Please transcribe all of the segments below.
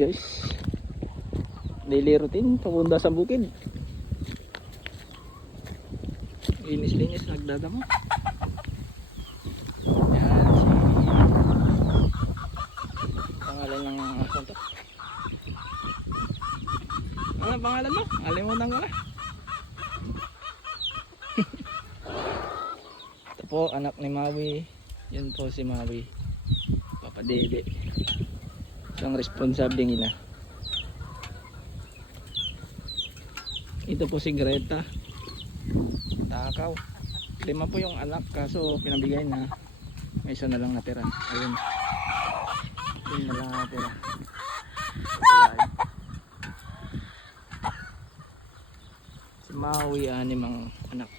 guys, daily routine papunta sa bukid. Linis-linis, nagdadamo. Yan si pangalan ng akong to. Ano pangalan mo? Alimutan ko na. Ito po anak ni Maui. Yan po si Maui, Papa Dede, isang responsabling ina. Ito po si Greta, takaw. 5 po yung anak, kaso pinabigay na, may isa na lang natira. Ayun, yun na lang natira. Si Maui, 6 ang anak.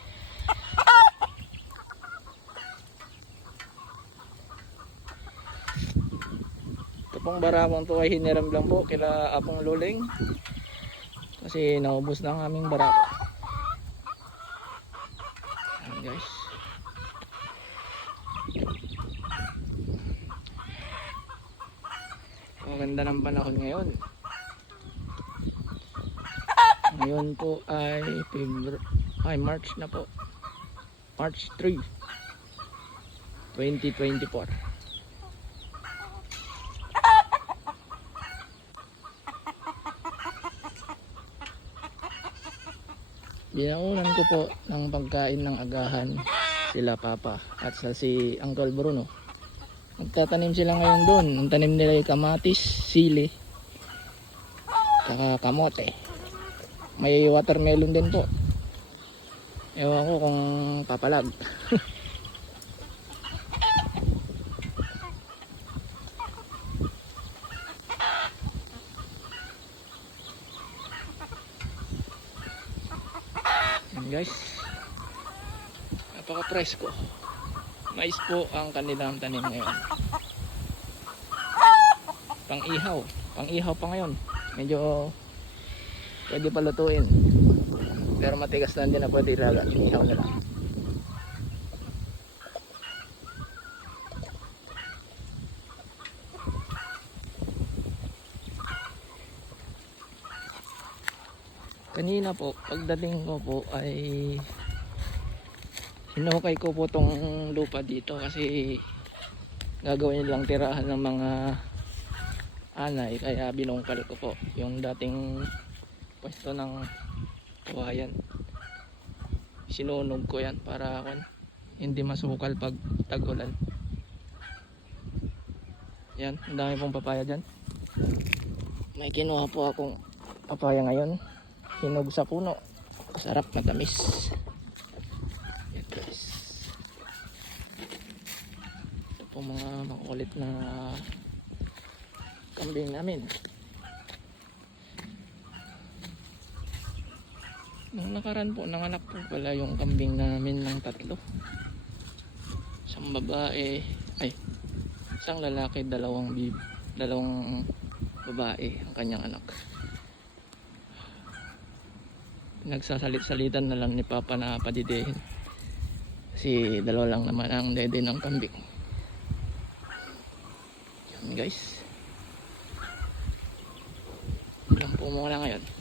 Ito pong barakong to ay hiniram lang po kila Apong Luling, kasi naubos na ang aming barako. Ayan guys, maganda ng panahon ngayon. Ngayon po ay March na po, March 3, 2024. Binaunan ko po ng pagkain ng agahan sila Papa at si Uncle Bruno. Magtatanim sila ngayon doon. Ang tanim nila ay kamatis, sili, saka kamote. May watermelon din po. Ewan ko kung papalag. Guys, napaka presko. Mais po ang kanilang tanim ngayon. Pang-ihaw pa ngayon. Medyo pwede pa lutuin, pero matigas na din na pwede ilaga. Inihaw na lang. Kanina po, pagdating ko po ay hinukay ko po tong lupa dito kasi gagawin nilang tirahan ng mga anay, kaya binungkal ko po yung dating pwesto ng kawayan. Sinunog ko yan para hindi masukal pag tag-ulan. Yan, ang dami pong papaya dyan. May kinuha po akong papaya ngayon, hinog sa puno, sarap, matamis. Yan guys, ito po mga makulit na kambing namin. Nung nakaraan po, nanganak po pala yung kambing namin ng 3. Isang babae, isang lalaki, dalawang babae ang kanyang anak. Nagsasalit-salitan na lang ni Papa na padidehin kasi 2 lang naman ang dede ng kambing. Yan guys, lang po muna ngayon.